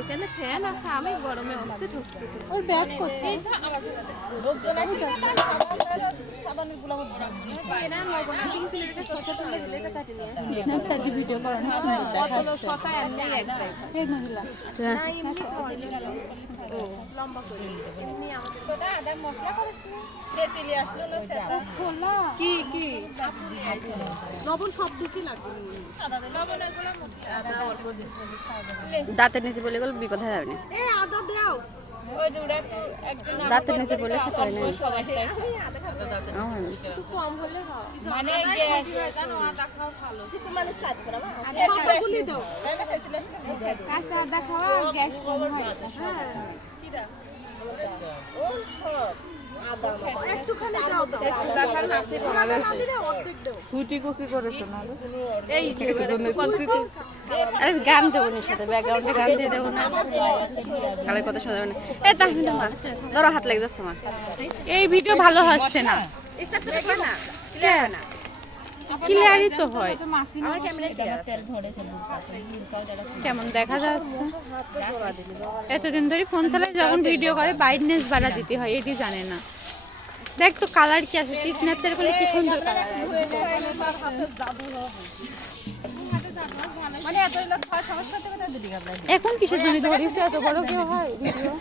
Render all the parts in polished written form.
এখানে ফ্যান আছে, আমি গরমে অস্থির হচ্ছে। ওর ব্যাগ করতে স্ন্যাপচ্যাটে ভিডিও করা অনেক সুন্দর দেখাচ্ছে। এই মহিলা কি কি লবণ সব দিকে লাগবে। দাঁতের নিচে বলে গেল বিপদ হয়ে যাবে না। এ আদা দাও। দাঁতের নিচে বলে খেতে হয় না। কম হলে মানে আদা খাওয়া ভালো, কিছু মানুষ খাতে পারে না। পাতাগুলি দাও। কাঁচা আদা খাওয়া গ্যাস কম হয়। একটুখানি দাও দাও। সুটি কুচি করেছো না এই আরে গান দেবো না সাথে ব্যাকগ্রাউন্ডে গান দিয়ে দেবো না কালে কথা শোনা যাবে না। এই তাহলে তোমার ধরো হাত লেগে যাচ্ছে আমার। এই ভিডিও ভালো হচ্ছে না, ক্লিয়ারই তো হয়। কেমন দেখা যাচ্ছে? এতদিন ধরে ফোন চালায়, যখন ভিডিও করে ব্রাইটনেস বাড়া দিতে হয়, এটি জানে না। দেখ তো কালার কি আসে, স্ন্যাপচ্যাট করলে কি সুন্দর কালার আসে। এখন কিসের জন্য ধরিস এত বড় কেউ হয় ভিডিও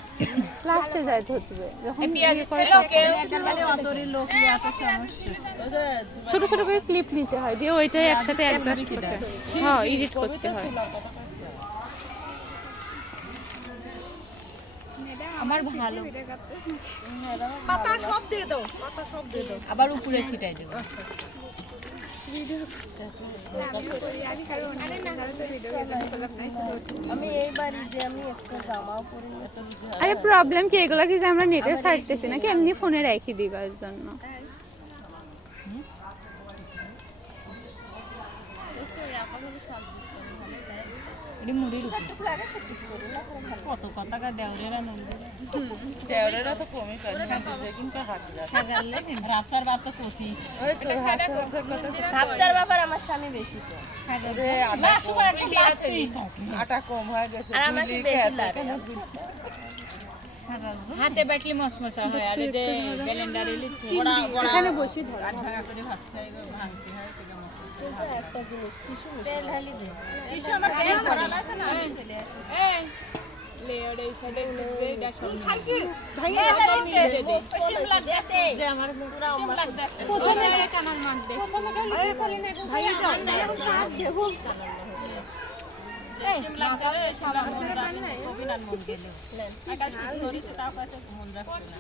লাস্টে যায় ধরবে যখন ছোট ছোট করে ক্লিপ নিতে হয়, দিয়ে ওইটাই একসাথে অ্যাডজাস্ট করতে হয়। হ্যাঁ, এডিট করতে হয়। আমার ভালো পাতা সব দিয়ে দাও। পাতা সব দিয়ে দাও। আবার উপরে ছিটাই দেবো। আমি এই বাড়ি যে আমি একটা জামাও পরি এত আরে প্রবলেম কি, এগুলো কি যে আমরা নেটে ছাড়তেছি নাকি এমনি ফোনে রেখে দিবার জন্য? কত টাকা দেওরেরা দেওরেরা তো কমই করে কিন্তু রাস্তার বাপ তো কচি ভাবতার ব্যাপার আমার স্বামী বেশি তো, আটা কম হয়ে গেছে। আর আমাকে বেশি লাগে। হাতে বাটলি মসমসা হয়, আর এই যে ব্লেন্ডারে এখানে বসি ধর। ভাঙা করে ভাজতে হয়, ভাঙতে হয় থেকে একটা জিনিস টিস্যু তেল ঢালি দে। কিছু আমার প্যান করা আছে না আমি ফেলে আসি। এই লেয়ার এই সাইডে দিবে এটা সব কি ভাইয়া সব নিয়ে দে দে। শিম লাগবে যে আমার পুরা শিম লাগবে। প্রথমে কানার মারবে। আরে ভাইয়া দাও। এই মাথায় সাবান কবি নান মন গেল আকাশ ধরিছে তাও কাছে মন যাচ্ছে না।